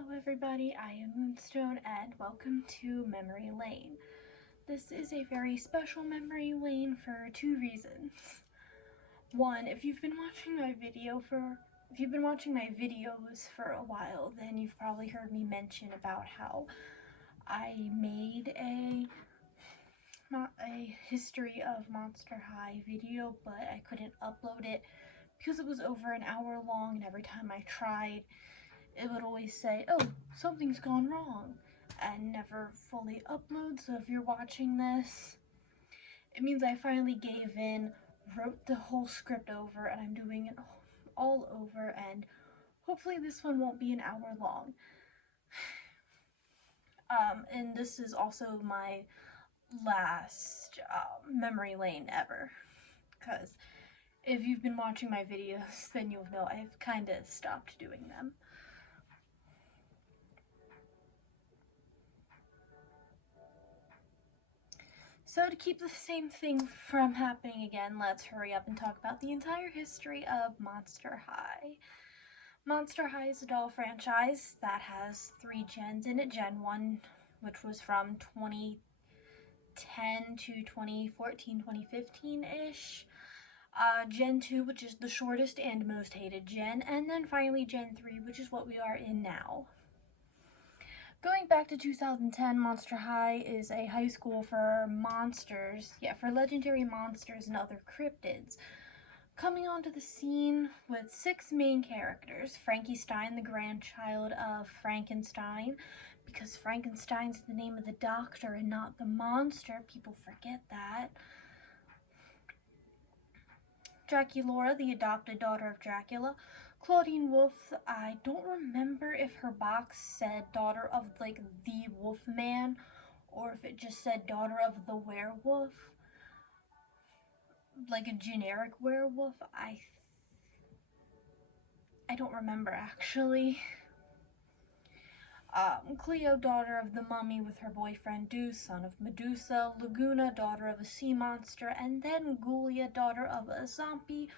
Hello everybody, I am Moonstone and welcome to Memory Lane. This is a very special memory lane for two reasons. One, if you've been watching my videos for a while, then you've probably heard me mention about how I made a history of Monster High video, but I couldn't upload it because it was over an hour long, and every time I tried, it would always say, oh, something's gone wrong, and never fully upload. So if you're watching this, it means I finally gave in, wrote the whole script over, and I'm doing it all over, and hopefully this one won't be an hour long. And this is also my last memory lane ever, because if you've been watching my videos, then you'll know I've kind of stopped doing them. So to keep the same thing from happening again, let's hurry up and talk about the entire history of Monster High. Monster High is a doll franchise that has 3 gens in it. Gen 1, which was from 2010 to 2014, 2015-ish. Gen 2, which is the shortest and most hated gen. And then finally Gen 3, which is what we are in now. Going back to 2010, Monster High is a high school for monsters, for legendary monsters and other cryptids. Coming onto the scene with 6 main characters: Frankenstein, the grandchild of Frankenstein, because Frankenstein's the name of the doctor and not the monster. People forget that. Draculaura, the adopted daughter of Dracula. Claudine Wolf, I don't remember if her box said daughter of, the Wolfman, or if it just said daughter of the werewolf. Like a generic werewolf. I don't remember, actually. Cleo, daughter of the Mummy with her boyfriend Deuce, son of Medusa. Laguna, daughter of a sea monster. And then Ghoulia, daughter of a zombie,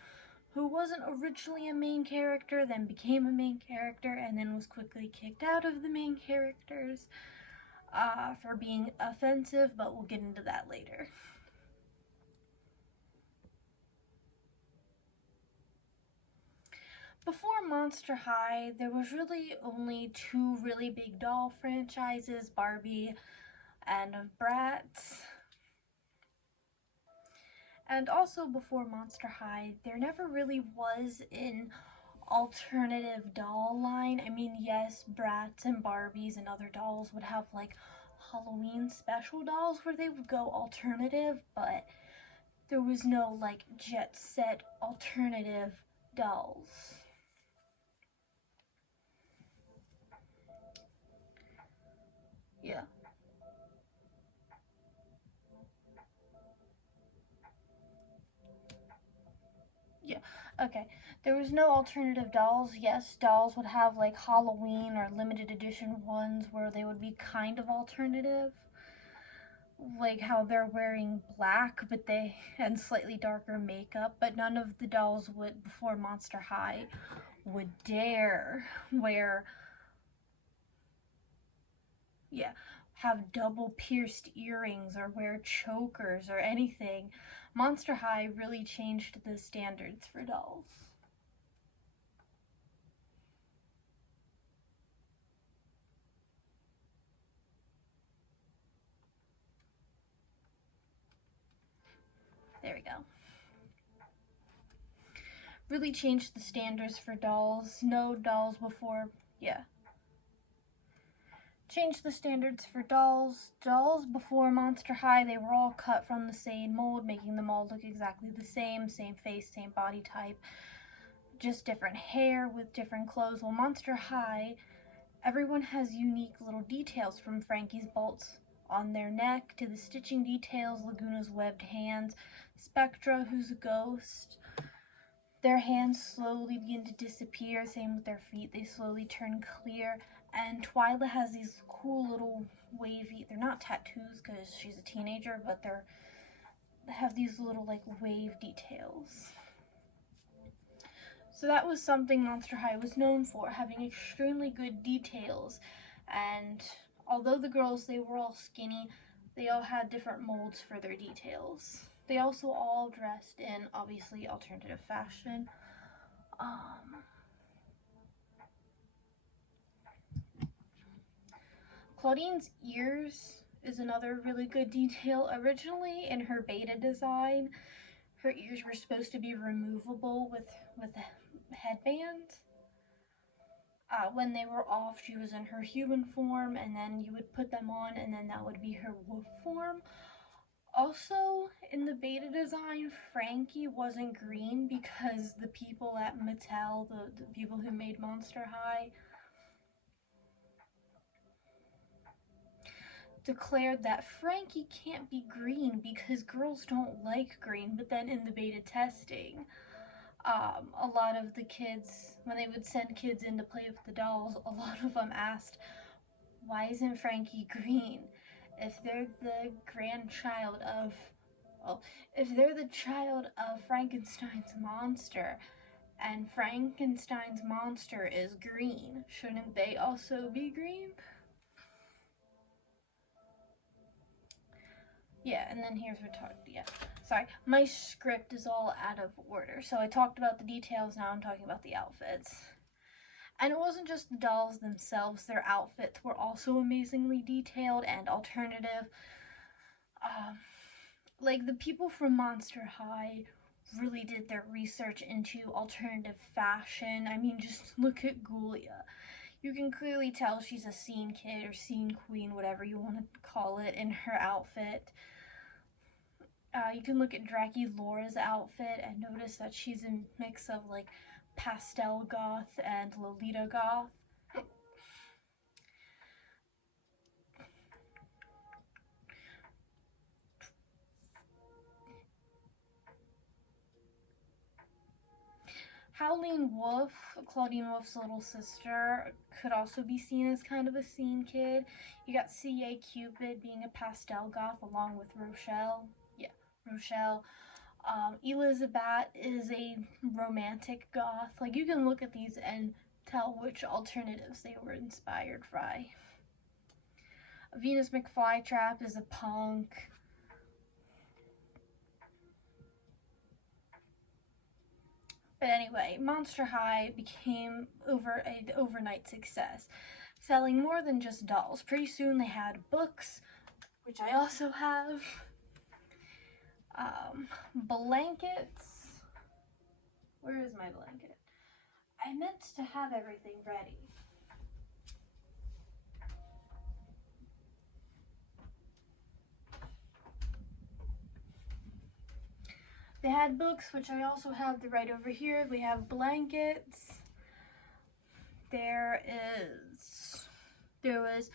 who wasn't originally a main character, then became a main character, and then was quickly kicked out of the main characters for being offensive, but we'll get into that later. Before Monster High, there was really only 2 really big doll franchises, Barbie and Bratz. And also before Monster High, there never really was an alternative doll line. I mean, yes, Bratz and Barbies and other dolls would have Halloween special dolls where they would go alternative, but there was no jet set alternative dolls. Yeah. Okay, there was no alternative dolls. Yes, dolls would have Halloween or limited edition ones where they would be kind of alternative, like how they're wearing black and slightly darker makeup, but none of the dolls before Monster High would dare have double pierced earrings or wear chokers or anything. Monster High really changed the standards for dolls. There we go. Really changed the standards for dolls. No dolls before, Changed the standards for dolls. Dolls before Monster High, they were all cut from the same mold, making them all look exactly the same face, same body type, just different hair with different clothes. Well, Monster High, everyone has unique little details, from Frankie's bolts on their neck to the stitching details, Laguna's webbed hands, Spectra, who's a ghost. Their hands slowly begin to disappear, same with their feet, they slowly turn clear. And Twyla has these cool little wavy, they're not tattoos because she's a teenager, but they have these little wave details. So that was something Monster High was known for, having extremely good details. And although the girls, they were all skinny, they all had different molds for their details. They also all dressed in, obviously, alternative fashion. Claudine's ears is another really good detail. Originally, in her beta design, her ears were supposed to be removable with a headband. When they were off, she was in her human form, and then you would put them on, and then that would be her wolf form. Also, in the beta design, Frankie wasn't green because the people at Mattel, the people who made Monster High, declared that Frankie can't be green because girls don't like green. But then in the beta testing, a lot of the kids, when they would send kids in to play with the dolls, a lot of them asked, why isn't Frankie green? If they're the grandchild of, well, if they're the child of Frankenstein's monster, and Frankenstein's monster is green, shouldn't they also be green? Yeah, and then here's sorry, my script is all out of order. So I talked about the details, now I'm talking about the outfits. And it wasn't just the dolls themselves, their outfits were also amazingly detailed and alternative. Like, the people from Monster High really did their research into alternative fashion. I mean, just look at Ghoulia. You can clearly tell she's a scene kid or scene queen, whatever you want to call it, in her outfit. You can look at Draculaura's outfit and notice that she's a mix of like pastel goth and Lolita goth. Howlin' Wolf, Claudine Wolf's little sister, could also be seen as kind of a scene kid. You got C.A. Cupid being a pastel goth along with Rochelle. Yeah, Rochelle. Elizabeth is a romantic goth. Like, you can look at these and tell which alternatives they were inspired by. Venus McFlytrap is a punk. But anyway, Monster High became an overnight success, selling more than just dolls. Pretty soon they had books, which I also have, blankets. Where is my blanket? I meant to have everything ready. They had books, which I also have right over here. We have blankets. There was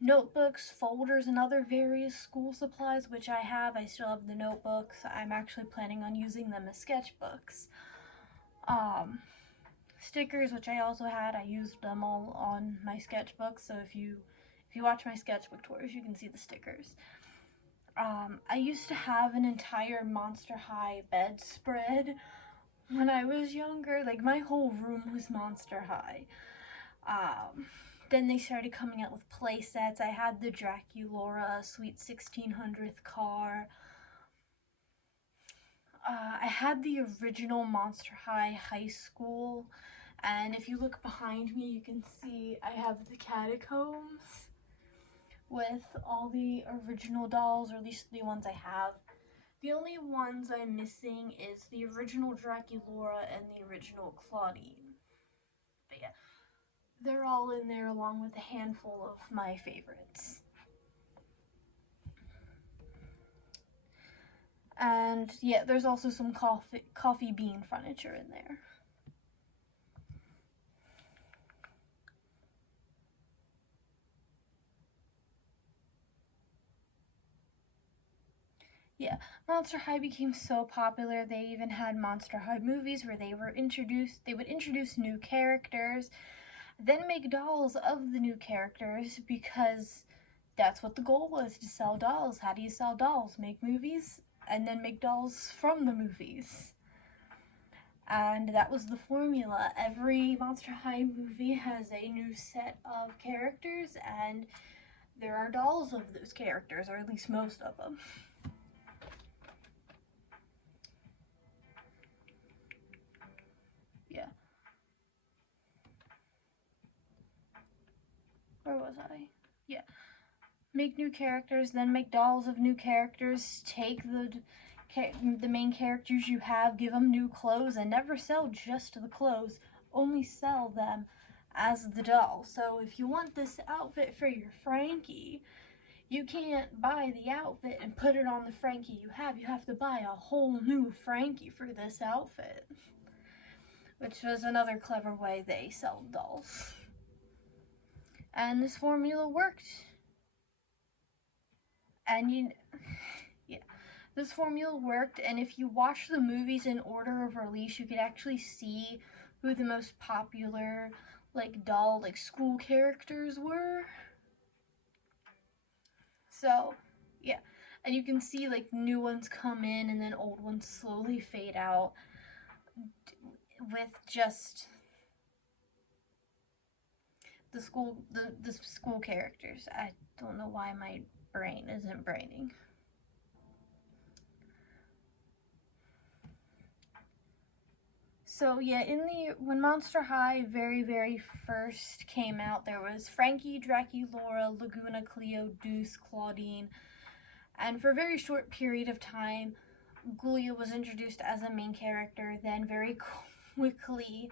notebooks, folders, and other various school supplies, which I have. I still have the notebooks. I'm actually planning on using them as sketchbooks. Stickers, which I also had. I used them all on my sketchbooks, so if you watch my sketchbook tours, you can see the stickers. I used to have an entire Monster High bedspread when I was younger. Like, my whole room was Monster High. Then they started coming out with play sets. I had the Draculaura Sweet 1600th car. I had the original Monster High High School, and if you look behind me, you can see I have the catacombs with all the original dolls, or at least the ones I have. The only ones I'm missing is the original Draculaura and the original Claudine. But yeah, they're all in there along with a handful of my favorites. And yeah, there's also some coffee bean furniture in there. Yeah, Monster High became so popular, they even had Monster High movies where they would introduce new characters, then make dolls of the new characters, because that's what the goal was, to sell dolls. How do you sell dolls? Make movies, and then make dolls from the movies. And that was the formula. Every Monster High movie has a new set of characters, and there are dolls of those characters, or at least most of them. Yeah. Where was I? Yeah. Make new characters, then make dolls of new characters. Take the main characters you have, give them new clothes, and never sell just the clothes. Only sell them as the doll. So if you want this outfit for your Frankie, you can't buy the outfit and put it on the Frankie you have. You have to buy a whole new Frankie for this outfit. Which was another clever way they sell dolls. And this formula worked. And yeah, this formula worked. And if you watch the movies in order of release, you could actually see who the most popular, like, doll, like, school characters were. So, yeah. And you can see, like, new ones come in and then old ones slowly fade out with just the school characters. I don't know why my brain isn't braining. So yeah, when Monster High very first came out, there was Frankie, Dracky, Laura, Laguna, Cleo, Deuce, Claudine, and for a very short period of time, Ghoulia was introduced as a main character. Then very quickly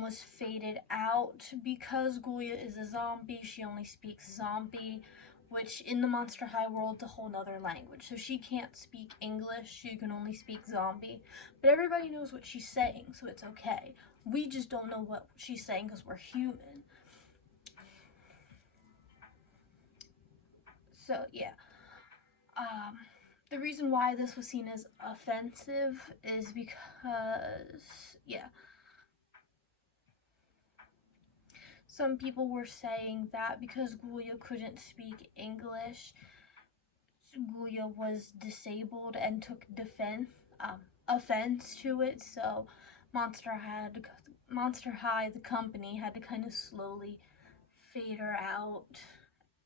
was faded out because Ghoulia is a zombie. She only speaks zombie, which in the Monster High world is a whole nother language. So she can't speak English, she can only speak zombie. But everybody knows what she's saying, so it's okay. We just don't know what she's saying because we're human. So yeah. The reason why this was seen as offensive is because, yeah, some people were saying that because Ghoulia couldn't speak English, Ghoulia was disabled and took offense to it. So Monster High, the company, had to kind of slowly fade her out.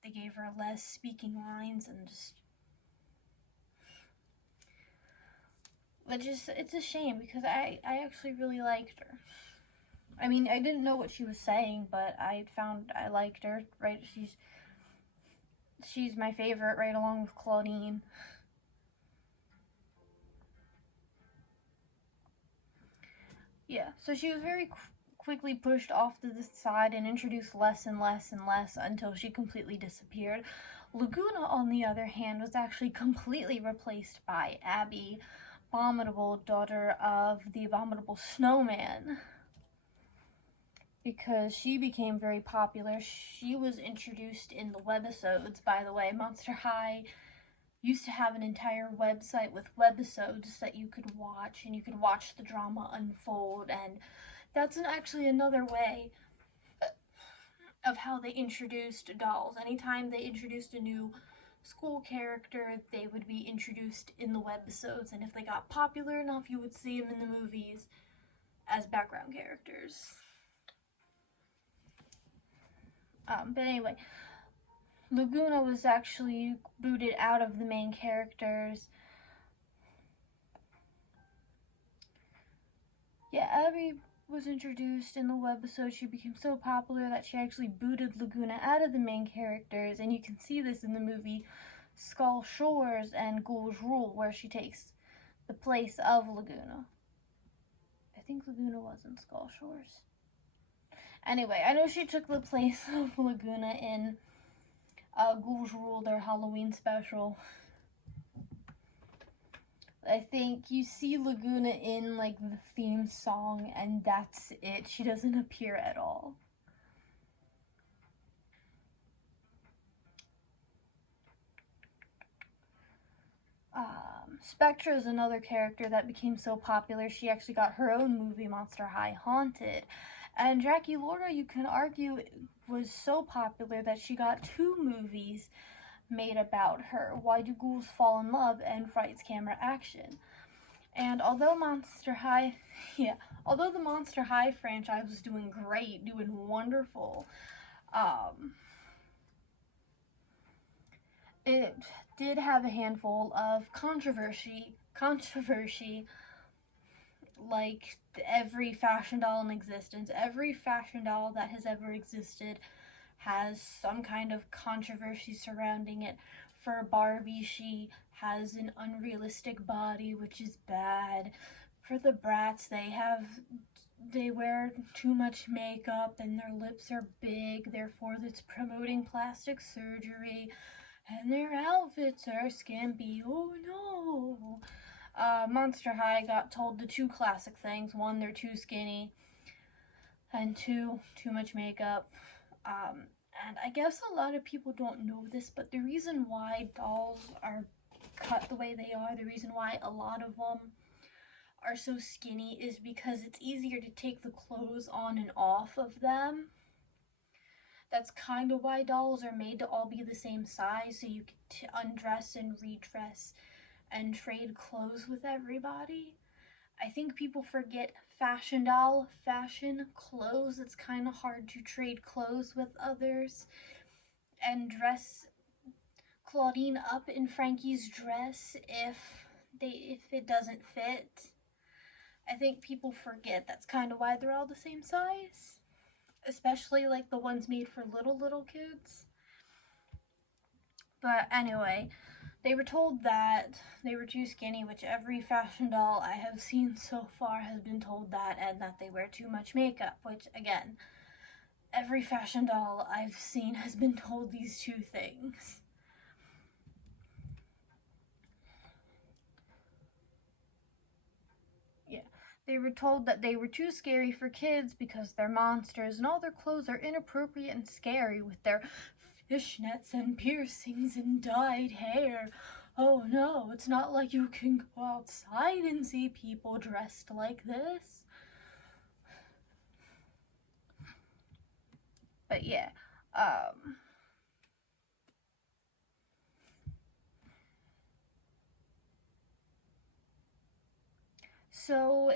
They gave her less speaking lines and it's a shame because I actually really liked her. I mean, I didn't know what she was saying, but I found I liked her. Right, she's my favorite, right along with Claudine. Yeah, so she was very quickly pushed off to the side and introduced less and less and less until she completely disappeared. Laguna, on the other hand, was actually completely replaced by Abby, Abominable, daughter of the Abominable Snowman, because she became very popular. She was introduced in the webisodes, by the way. Monster High used to have an entire website with webisodes that you could watch, and you could watch the drama unfold, and that's actually another way of how they introduced dolls. Anytime they introduced a new school character, they would be introduced in the webisodes, and if they got popular enough, you would see them in the movies as background characters. But anyway, Laguna was actually booted out of the main characters. Yeah, Abby was introduced in the webisode. She became so popular that she actually booted Laguna out of the main characters, and you can see this in the movie Skull Shores and Ghouls Rule, where she takes the place of Laguna. I think Laguna was in Skull Shores. Anyway, I know she took the place of Laguna in Ghouls Rule, their Halloween special. I think you see Laguna in, like, the theme song, and that's it. She doesn't appear at all. Spectra is another character that became so popular, she actually got her own movie, Monster High Haunted. And Dracky Laura, you can argue, was so popular that she got 2 movies made about her, Why Do Ghouls Fall in Love and Fright's Camera Action. And although Monster High, yeah, although the Monster High franchise was doing great, doing wonderful, it did have a handful of controversy, like every fashion doll in existence. Every fashion doll that has ever existed has some kind of controversy surrounding it. For Barbie, she has an unrealistic body, which is bad. For the Bratz, they wear too much makeup and their lips are big, therefore it's promoting plastic surgery, and their outfits are skimpy. Oh no. Monster High got told the two classic things. One, they're too skinny, and two, too much makeup. And I guess a lot of people don't know this, but the reason why dolls are cut the way they are, the reason why a lot of them are so skinny is because it's easier to take the clothes on and off of them. That's kind of why dolls are made to all be the same size, so you can undress and redress and trade clothes with everybody. I think people forget fashion doll, fashion clothes. It's kind of hard to trade clothes with others and dress Claudine up in Frankie's dress if it doesn't fit. I think people forget that's kind of why they're all the same size, especially like the ones made for little kids. But anyway, they were told that they were too skinny, which every fashion doll I have seen so far has been told that, and that they wear too much makeup, which again, every fashion doll I've seen has been told these two things. Yeah, they were told that they were too scary for kids because they're monsters and all their clothes are inappropriate and scary with their fishnets and piercings and dyed hair. Oh no, it's not like you can go outside and see people dressed like this. But yeah, so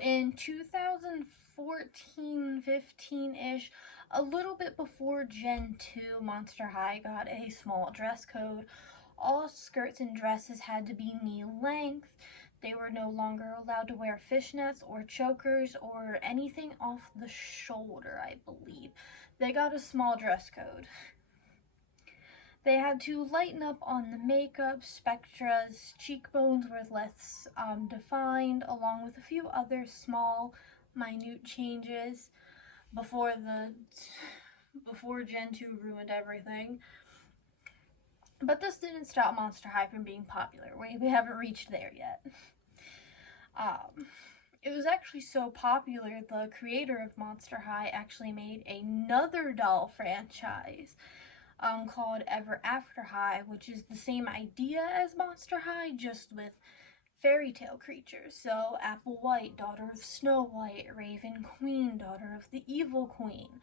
in 2014-15-ish, a little bit before Gen 2, Monster High got a small dress code. All skirts and dresses had to be knee length. They were no longer allowed to wear fishnets or chokers or anything off the shoulder, I believe. They got a small dress code. They had to lighten up on the makeup, Spectra's cheekbones were less defined, along with a few other small, minute changes before Gen 2 ruined everything. But this didn't stop Monster High from being popular. We haven't reached there yet. It was actually so popular, the creator of Monster High actually made another doll franchise called Ever After High, which is the same idea as Monster High, just with fairy tale creatures. So Apple White, daughter of Snow White, Raven Queen, daughter of the Evil Queen,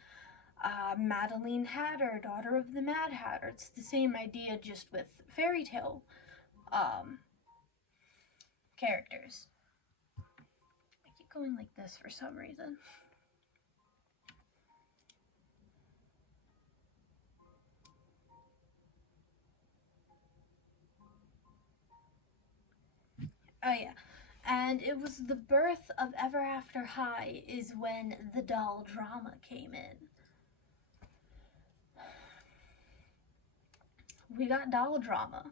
Madeline Hatter, daughter of the Mad Hatter. It's the same idea, just with fairy tale characters. I keep going like this for some reason. Oh yeah. And it was the birth of Ever After High is when the doll drama came in. We got doll drama.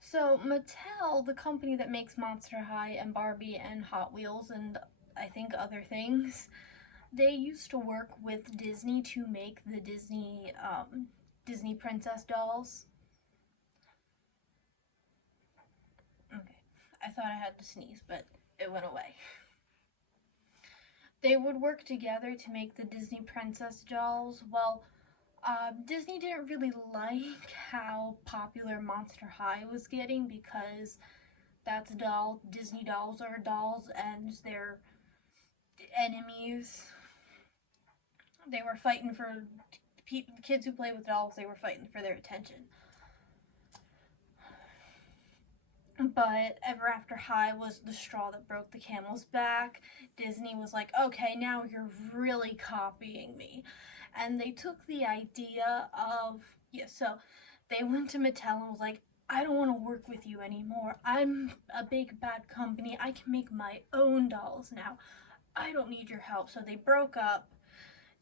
So Mattel, the company that makes Monster High and Barbie and Hot Wheels and I think other things, they used to work with Disney to make the Disney princess dolls. Okay, I thought I had to sneeze, but it went away. They would work together to make the Disney princess dolls. Well, Disney didn't really like how popular Monster High was getting because that's Disney dolls are dolls and they're enemies. They were fighting for kids who play with dolls. They were fighting for their attention. But Ever After High was the straw that broke the camel's back. Disney was like, okay, now you're really copying me. And they took the idea of, yeah, so they went to Mattel and was like, I don't want to work with you anymore. I'm a big bad company. I can make my own dolls now. I don't need your help. So they broke up.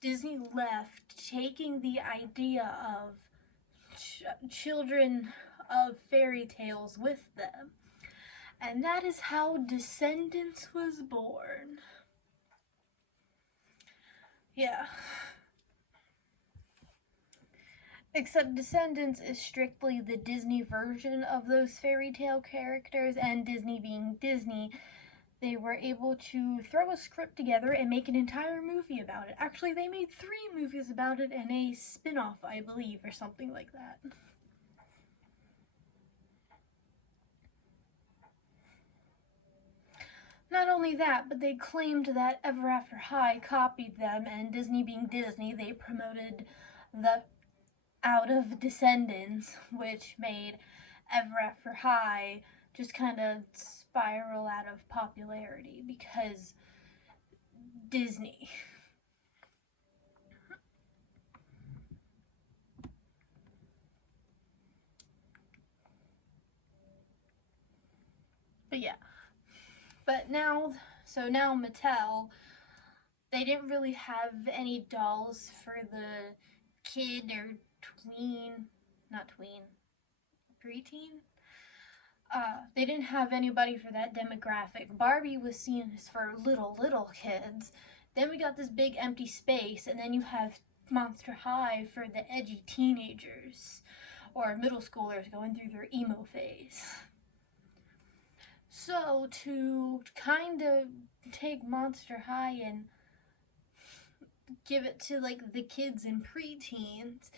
Disney left, taking the idea of children of fairy tales with them. And that is how Descendants was born. Yeah. Except Descendants is strictly the Disney version of those fairy tale characters, and Disney being Disney, they were able to throw a script together and make an entire movie about it. Actually, they made 3 movies about it and a spin-off, I believe, or something like that. Not only that, but they claimed that Ever After High copied them, and Disney being Disney, they promoted the out of Descendants, which made Ever After High just kind of spiral out of popularity because Disney. But yeah. But now, so now Mattel, they didn't really have any dolls for the kid or preteen. They didn't have anybody for that demographic. Barbie was seen as for little kids. Then we got this big empty space, and then you have Monster High for the edgy teenagers or middle schoolers going through their emo phase. So to kind of take Monster High and give it to like the kids and preteens,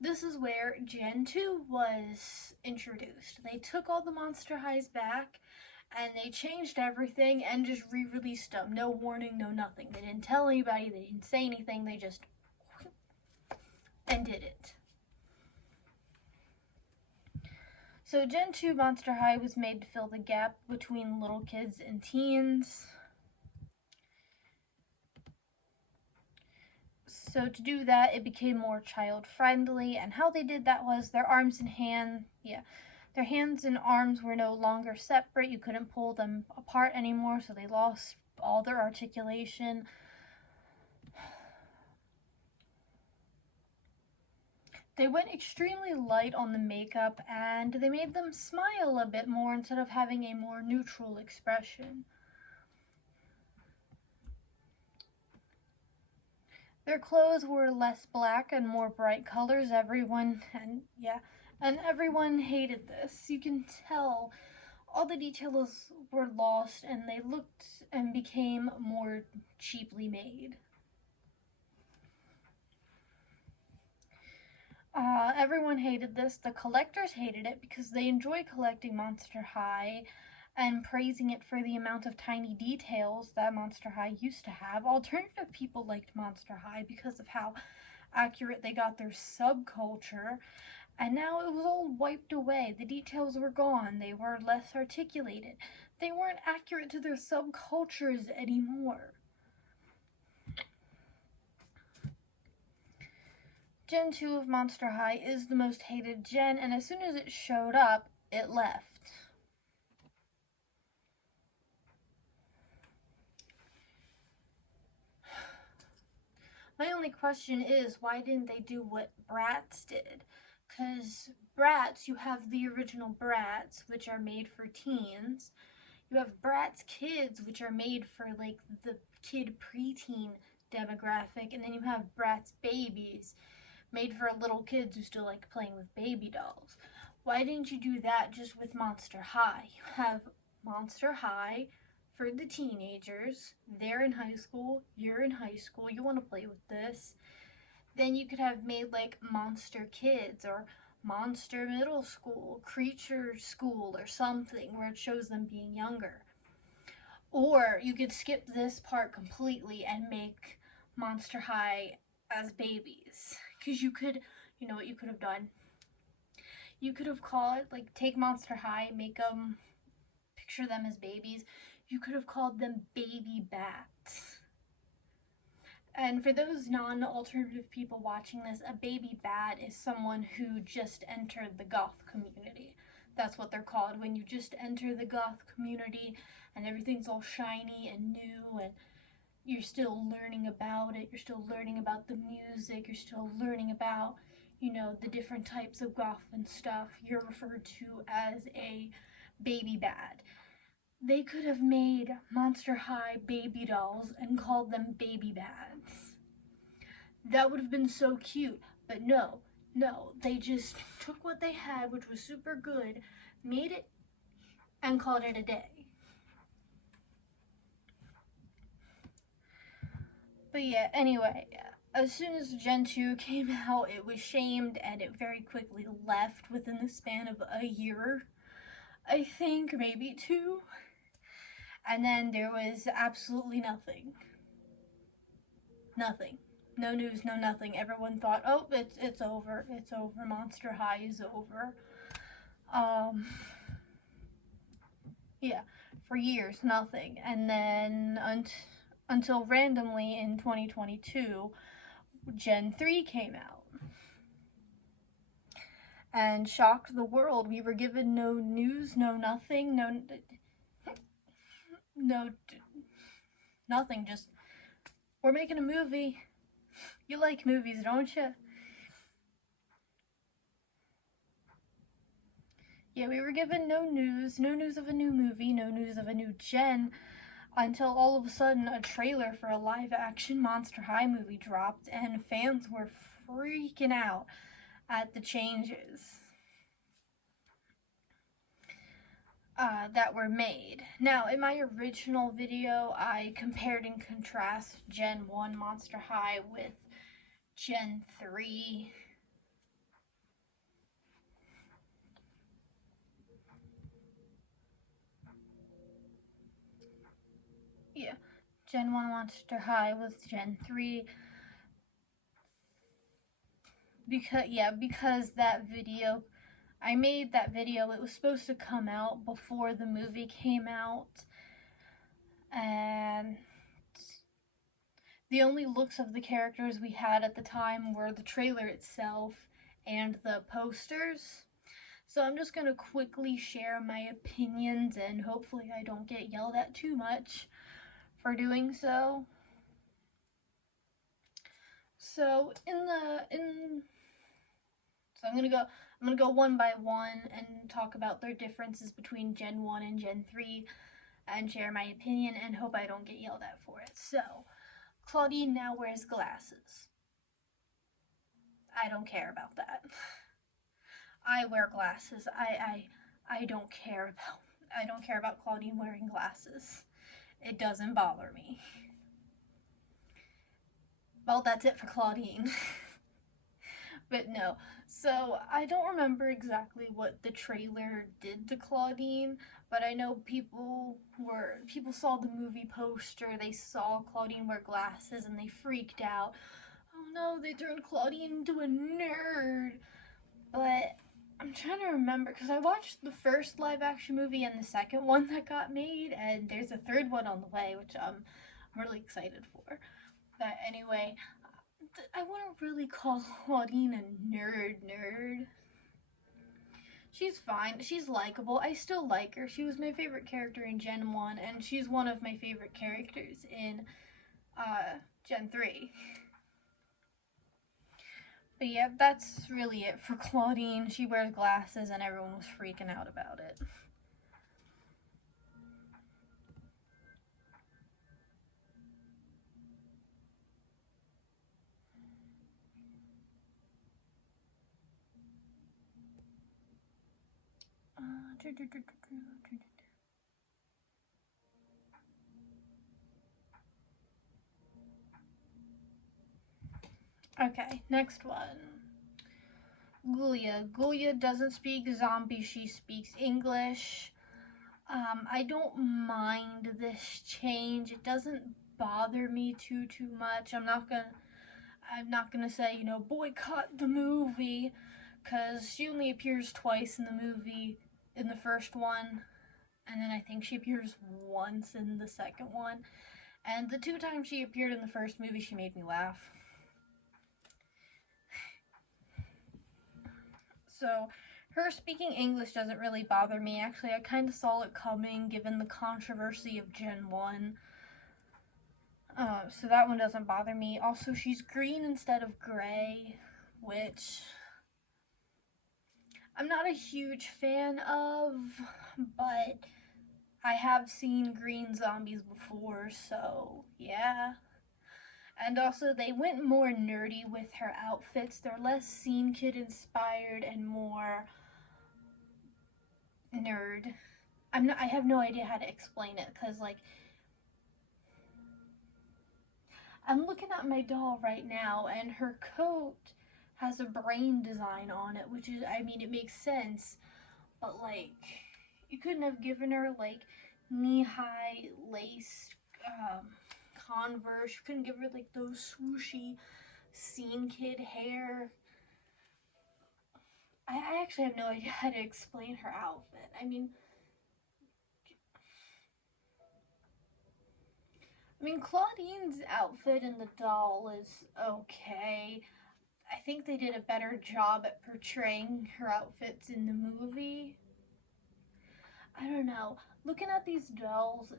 this is where Gen 2 was introduced. They took all the Monster Highs back and they changed everything and just re-released them. No warning, no nothing. They didn't tell anybody, they didn't say anything, they just and did it. So Gen 2 Monster High was made to fill the gap between little kids and teens. So to do that, it became more child friendly, and how they did that was their hands and arms were no longer separate. You couldn't pull them apart anymore, so they lost all their articulation. They went extremely light on the makeup, and they made them smile a bit more instead of having a more neutral expression. Their clothes were less black and more bright colors. Everyone hated this. You can tell all the details were lost and they looked and became more cheaply made. Everyone hated this. The collectors hated it because they enjoy collecting Monster High and praising it for the amount of tiny details that Monster High used to have. Alternative people liked Monster High because of how accurate they got their subculture, and now it was all wiped away. The details were gone. They were less articulated. They weren't accurate to their subcultures anymore. Gen 2 of Monster High is the most hated gen, and as soon as it showed up, it left. My only question is, why didn't they do what Bratz did? Because Bratz, you have the original Bratz, which are made for teens. You have Bratz Kids, which are made for like the kid preteen demographic, and then you have Bratz Babies, made for little kids who still like playing with baby dolls. Why didn't you do that just with Monster High? You have Monster High for the teenagers. They're in high school, you're in high school, you want to play with this. Then you could have made like Monster Kids or Monster Middle School, Creature School, or something where it shows them being younger. Or you could skip this part completely and make Monster High as babies. Because you know what you could have done? You could have called, like, take Monster High, make them, picture them as babies. You could have called them baby bats. And for those non-alternative people watching this, a baby bat is someone who just entered the goth community. That's what they're called when you just enter the goth community and everything's all shiny and new and you're still learning about it, you're still learning about the music, you're still learning about, you know, the different types of goth and stuff. You're referred to as a baby bat. They could have made Monster High baby dolls and called them baby bats. That would have been so cute, but no, they just took what they had, which was super good, made it, and called it a day. But yeah, anyway, as soon as Gen 2 came out, it was shamed and it very quickly left within the span of a year. I think maybe 2. And then there was absolutely nothing. Nothing. No news, no nothing. Everyone thought, oh, it's over. It's over. Monster High is over. Yeah, for years, nothing. And then until randomly in 2022, Gen 3 came out. And shocked the world. We were given no news, no nothing, nothing. Just, we're making a movie. You like movies, don't you? Yeah, we were given no news of a new movie, no news of a new gen, until all of a sudden a trailer for a live-action Monster High movie dropped, and fans were freaking out at the changes that were made. Now, in my original video, I compared and contrast Gen 1 Monster High with Gen 3. Yeah, Gen 1 Monster High with Gen 3. Because that video, I made that video, it was supposed to come out before the movie came out, and the only looks of the characters we had at the time were the trailer itself and the posters. So I'm just going to quickly share my opinions, and hopefully I don't get yelled at too much for doing so. So I'm gonna go one by one and talk about their differences between Gen 1 and Gen 3 and share my opinion and hope I don't get yelled at for it. So, Claudine now wears glasses. I don't care about that. I wear glasses. I don't care about Claudine wearing glasses. It doesn't bother me. Well, that's it for Claudine. But no, so I don't remember exactly what the trailer did to Claudine, but I know people saw the movie poster, they saw Claudine wear glasses and they freaked out. Oh no, they turned Claudine into a nerd. But I'm trying to remember, because I watched the first live action movie and the second one that got made, and there's a third one on the way, which I'm really excited for. But anyway, I wouldn't really call Claudine a nerd. She's fine. She's likable. I still like her. She was my favorite character in Gen 1, and she's one of my favorite characters in Gen 3. But yeah, that's really it for Claudine. She wears glasses and everyone was freaking out about it. Okay, next one. Ghoulia. Ghoulia doesn't speak zombie, she speaks English. I don't mind this change. It doesn't bother me too much. I'm not gonna say, boycott the movie, because she only appears twice in the movie, in the first one, and then I think she appears once in the second one. And the 2 times she appeared in the first movie, she made me laugh. So, her speaking English doesn't really bother me. Actually, I kind of saw it coming given the controversy of Gen 1. So that one doesn't bother me. Also, she's green instead of gray, which I'm not a huge fan of, but I have seen green zombies before, so yeah. And also, they went more nerdy with her outfits. They're less Scene Kid inspired and more nerd. I have no idea how to explain it, because, like, I'm looking at my doll right now, and her coat has a brain design on it, which is, I mean, it makes sense, but, like, you couldn't have given her, like, knee-high lace Converse. You couldn't give her, like, those swooshy Scene Kid hair. I actually have no idea how to explain her outfit. I mean, Claudine's outfit in the doll is okay. I think they did a better job at portraying her outfits in the movie. I don't know. Looking at these dolls,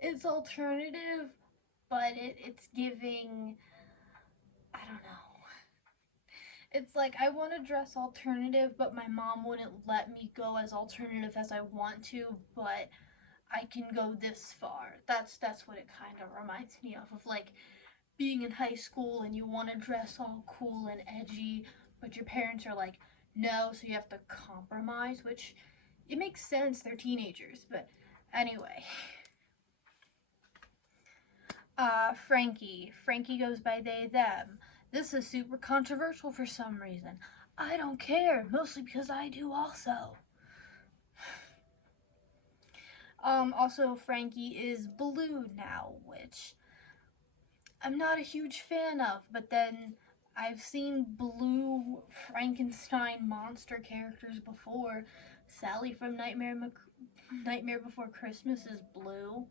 it's alternative, but it's giving, I don't know. It's like I want to dress alternative, but my mom wouldn't let me go as alternative as I want to, but I can go this far. That's what it kind of reminds me of like being in high school and you want to dress all cool and edgy, but your parents are like, no, so you have to compromise, which it makes sense. They're teenagers, but anyway. Frankie. Frankie goes by they, them. This is super controversial for some reason. I don't care, mostly because I do also. Also, Frankie is blue now, which I'm not a huge fan of, but then I've seen blue Frankenstein monster characters before. Sally from Nightmare Before Christmas is blue.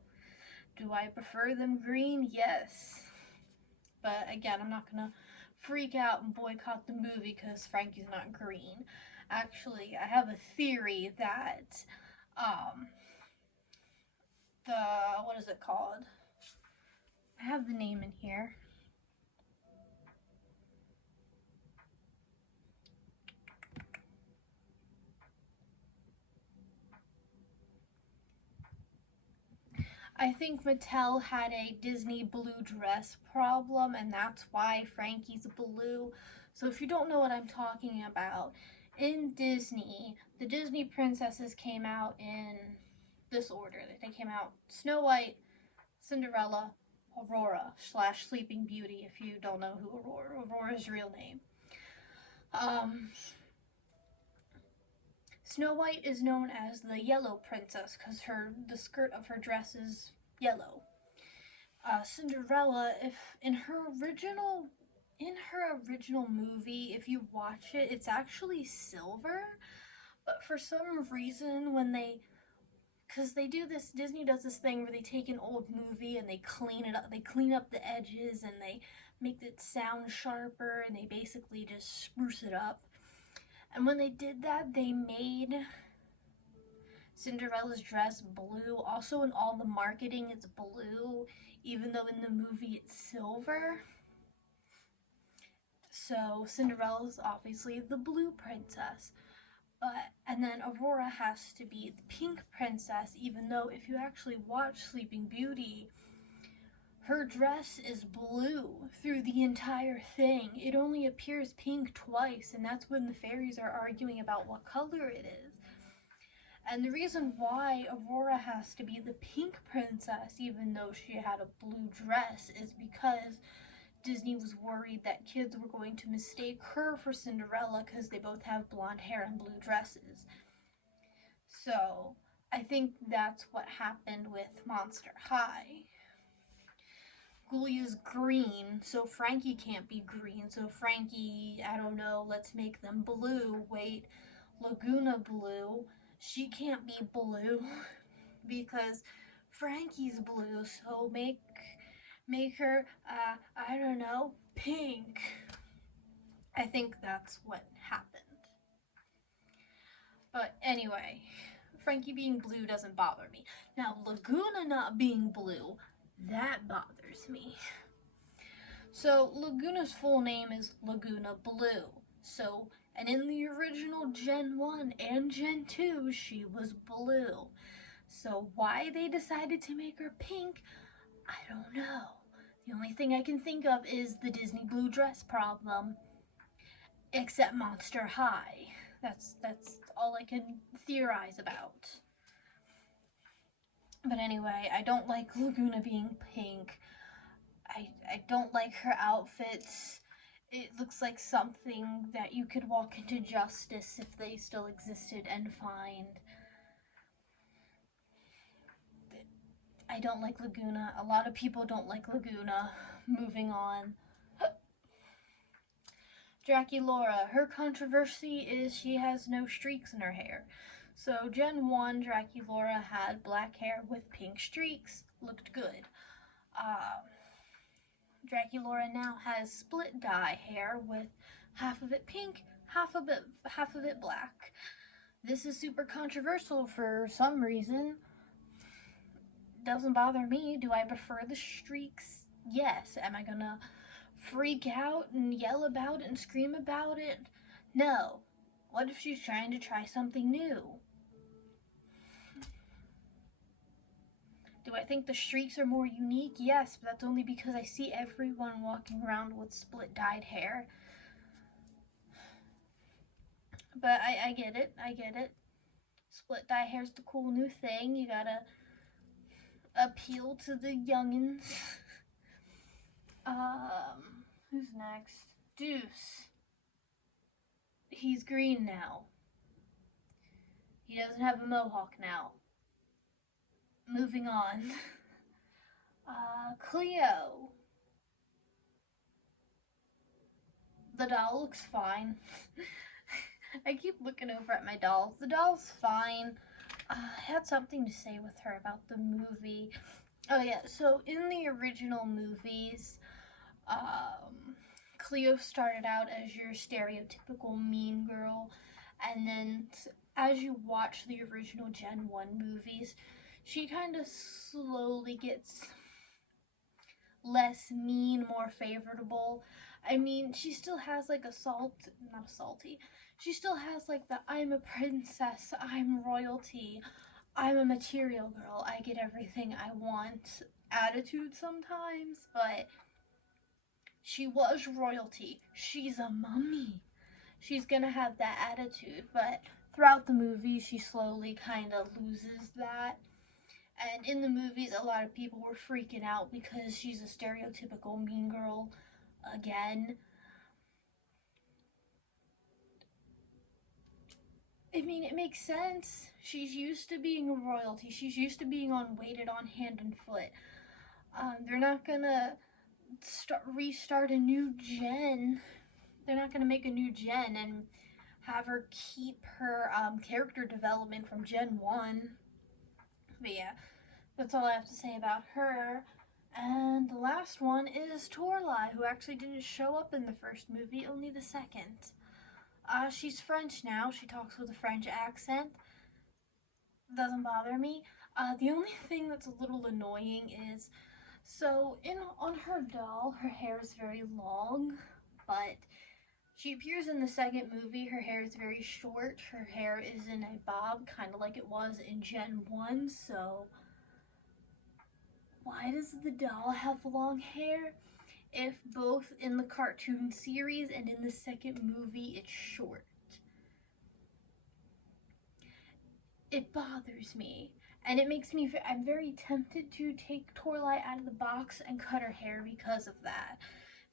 Do I prefer them green? Yes. But again, I'm not gonna freak out and boycott the movie because Frankie's not green. Actually, I have a theory that what is it called? I have the name in here. I think Mattel had a Disney blue dress problem, and that's why Frankie's blue. So if you don't know what I'm talking about, in Disney, the Disney princesses came out in this order. They came out Snow White, Cinderella, Aurora / Sleeping Beauty, if you don't know who Aurora's real name. Snow White is known as the Yellow Princess because the skirt of her dress is yellow. Cinderella, if in her original movie, if you watch it, it's actually silver, but for some reason because Disney does this thing where they take an old movie and they clean it up, they clean up the edges and they make it sound sharper and they basically just spruce it up. And when they did that, they made Cinderella's dress blue. Also, in all the marketing, it's blue, even though in the movie it's silver. So Cinderella's obviously the blue princess. And then Aurora has to be the pink princess, even though if you actually watch Sleeping Beauty, her dress is blue through the entire thing. It only appears pink twice, and that's when the fairies are arguing about what color it is. And the reason why Aurora has to be the pink princess, even though she had a blue dress, is because Disney was worried that kids were going to mistake her for Cinderella because they both have blonde hair and blue dresses. So I think that's what happened with Monster High. Ghoulia's green, so Frankie can't be green. So Frankie, I don't know, let's make them blue. Wait, Laguna blue. She can't be blue because Frankie's blue. So make her, I don't know, pink. I think that's what happened. But anyway, Frankie being blue doesn't bother me. Now, Laguna not being blue, that bothers me. So, Laguna's full name is Laguna Blue. So, and in the original Gen 1 and Gen 2, she was blue. So, why they decided to make her pink, I don't know. The only thing I can think of is the Disney blue dress problem. Except Monster High. That's all I can theorize about. But anyway, I don't like Laguna being pink. I don't like her outfits. It looks like something that you could walk into Justice if they still existed and find. I don't like Laguna. A lot of people don't like Laguna. Moving on. Draculaura. Her controversy is she has no streaks in her hair. So Gen 1, Draculaura had black hair with pink streaks. Looked good. Draculaura now has split dye hair with half of it pink, half of it black. This is super controversial for some reason. Doesn't bother me. Do I prefer the streaks? Yes. Am I gonna freak out and yell about it and scream about it? No. What if she's trying to try something new? Do I think the streaks are more unique? Yes, but that's only because I see everyone walking around with split dyed hair. But I get it. I get it. Split dye hair's the cool new thing. You gotta appeal to the youngins. Who's next? Deuce. He's green now. He doesn't have a mohawk now. Moving on. Cleo. The doll looks fine. I keep looking over at my doll. The doll's fine. I had something to say with her about the movie. Oh yeah, so in the original movies, Cleo started out as your stereotypical mean girl, and then as you watch the original Gen 1 movies, she kind of slowly gets less mean, more favorable. I mean, she still has like she still has like the I'm a princess, I'm royalty, I'm a material girl, I get everything I want attitude sometimes, but she was royalty. She's a mummy. She's gonna have that attitude, but throughout the movie, she slowly kind of loses that. And in the movies, a lot of people were freaking out because she's a stereotypical mean girl again. I mean, it makes sense. She's used to being a royalty. She's used to being waited on hand and foot. They're not gonna restart a new gen. They're not gonna make a new gen and have her keep her character development from Gen 1. But yeah, that's all I have to say about her. And the last one is Toralei, who actually didn't show up in the first movie, only the second. She's French now. She talks with a French accent. Doesn't bother me. The only thing that's a little annoying is, so on her doll, her hair is very long, but she appears in the second movie. Her hair is very short. Her hair is in a bob, kind of like it was in Gen 1, so why does the doll have long hair if both in the cartoon series and in the second movie it's short? It bothers me, and it makes me, I'm very tempted to take Toralei out of the box and cut her hair because of that.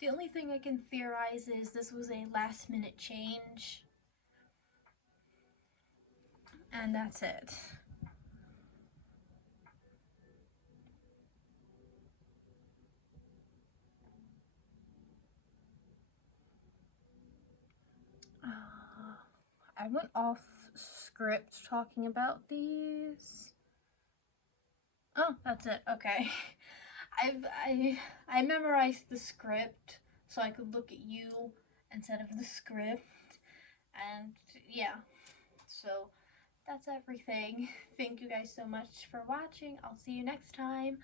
The only thing I can theorize is this was a last minute change, and that's it. I went off script talking about these. Oh, that's it. Okay. I memorized the script so I could look at you instead of the script. And yeah. So that's everything. Thank you guys so much for watching. I'll see you next time.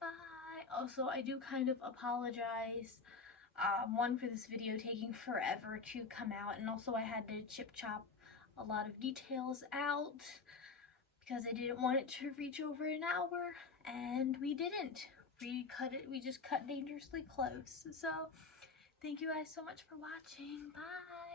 Bye. Also, I do kind of apologize. One, for this video taking forever to come out, and also I had to chip chop a lot of details out because I didn't want it to reach over an hour, and we didn't. We just cut dangerously close. So thank you guys so much for watching. Bye.